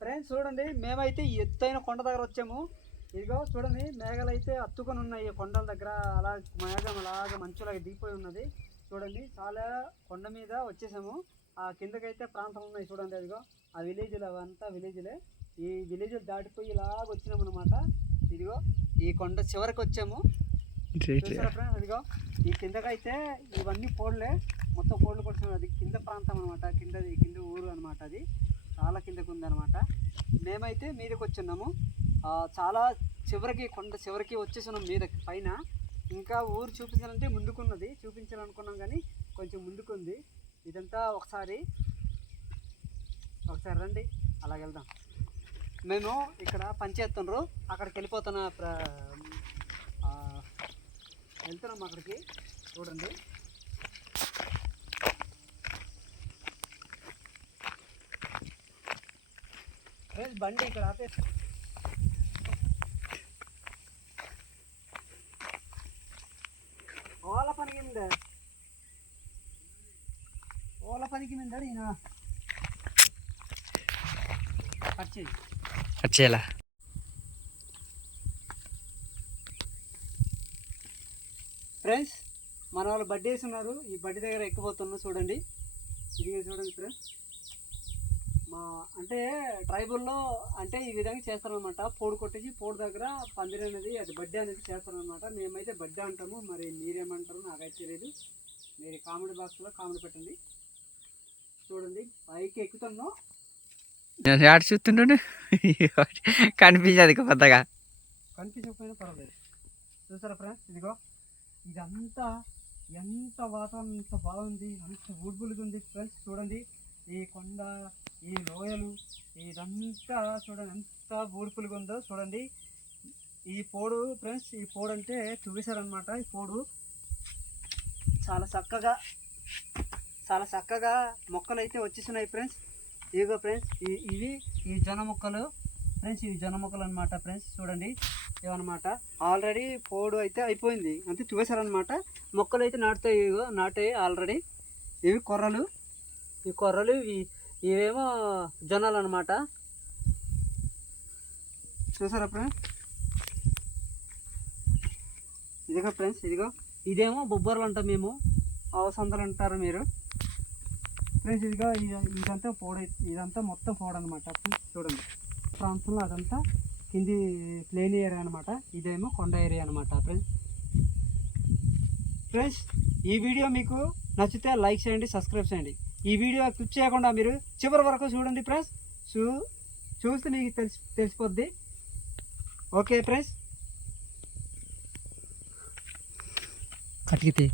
Friends చూడండి మేమైతే ఎత్తైన కొండ దగ్గర వచ్చాము. ఇదిగో చూడండి మేఘాలు అయితే అత్తుకొని ఉన్నాయి ఈ కొండల దగ్గర. అలా మేఘం అలాగ మంచులాగా దిగిపోయి ఉన్నది. చూడండి చాలా కొండ మీద వచ్చేసాము. ఆ కిందకైతే ప్రాంతం ఉన్నాయి చూడండి అదిగో. ఆ విలేజ్లు అవంతా విలేజ్లే. ఈ విలేజ్లు దాటిపోయి ఇలాగ వచ్చినాము అనమాట ఇదిగో ఈ కొండ చివరికి వచ్చాము. ఈ కిందకైతే ఇవన్నీ పోడ్లే. మొత్తం పోడ్లు కొడుతున్నాయి అది కింద ప్రాంతం అనమాట కిందది కింద ఊరు అనమాట అది. చాలా కిందకు ఉందన్నమాట మేమైతే మీదకి వచ్చున్నాము. చాలా చివరికి కొండ చివరికి వచ్చేసినాం మీద పైన ఇంకా ఊరు చూపించాలంటే ముందుకున్నది. చూపించాలనుకున్నాం కానీ కొంచెం ముందుకుంది. ఇదంతా ఒకసారి ఒకసారి రండి. అలాగెళ్దాం. మేము ఇక్కడ పనిచేస్తుండ్రు అక్కడికి వెళ్ళిపోతున్న ప్ర- వెళ్తున్నాం అక్కడికి చూడండి ఫ్రెండ్స్ బండి ఇక్కడ ఆపే ఓల పనికి మీద ఓల పనికి మీద ఈయన కట్ చేయి ఫ్రెండ్స్ మన వాళ్ళు బడ్డీ ఉన్నారు ఈ బడ్డీ దగ్గర ఎక్కిపోతున్నా చూడండి. ఇది చూడండి ఫ్రెండ్స్. మా అంటే ట్రైబుల్లో అంటే ఈ విధంగా చేస్తారనమాట పోడు కొట్టేసి పోడు దగ్గర పందిరి అనేది అది బడ్డీ అనేది చేస్తారనమాట మేమైతే బడ్డీ అంటాము. మరి మీరేమంటారు నాకైతే తెలియదు మీరు కామెడీ బాక్స్లో కామెడీ పెట్టండి. చూడండి పైకి ఎక్కుతున్నాం. ఆడ చూస్తుండే కనిపించదు కొత్తగా కనిపించకపోయినా పర్వాలేదు. చూసారా ఫ్రెండ్స్? ఇదిగో. ఇదంతా ఎంత వాతావరణం ఎంత బాగుంది అంత ఊడ్బులుగా ఉంది. ఫ్రెండ్స్ చూడండి. ఈ కొండ ఈ లోయలు ఇదంతా చూడండి ఎంత ఊడ్పులుగా ఉందో చూడండి. ఈ పోడు ఫ్రెండ్స్ ఈ పోడు అంటే చూపిస్తారనమాట ఈ పోడు చాలా చక్కగా చాలా చక్కగా మొక్కలు అయితే వచ్చేసినాయి ఫ్రెండ్స్ ఇదిగో ఫ్రెండ్స్ ఇవి ఈ జొన్న మొక్కలు. ఫ్రెండ్స్ ఇవి జొన్న మొక్కలు అనమాట ఫ్రెండ్స్ చూడండి. ఇవన్నమాట. ఆల్రెడీ పోడు అయితే అయిపోయింది. అంటే చూసారనమాట మొక్కలు అయితే నాటుతాయి నాటాయి ఆల్రెడీ ఇవి కొర్రలు. ఈ కొర్రలు ఇవి ఇవేమో జొన్నలు అనమాట చూసారా ఫ్రెండ్స్? ఇదిగో ఫ్రెండ్స్ ఇదిగో. ఇదేమో బొబ్బర్లు అంటాం మేము. అవసందలు అంటారు మీరు. ఫ్రెండ్స్ ఇదిగో ఇదంతా పోడ ఇదంతా మొత్తం పోడనమాట ఫ్రెండ్స్ చూడండి. ప్రాంతంలో అదంతా కింది ప్లేన్ ఏరియా అనమాట ఇదేమో కొండ ఏరియా అనమాట ఫ్రెండ్స్. ఫ్రెండ్స్ ఈ వీడియో మీకు నచ్చితే లైక్ చేయండి సబ్స్క్రైబ్ చేయండి. ఈ వీడియో క్లిక్ చేయకుండా మీరు చివరి వరకు చూడండి ఫ్రెండ్స్. చూ చూస్తే మీకు తెలిసి తెలిసిపోద్ది. Okay friends. కట్టితే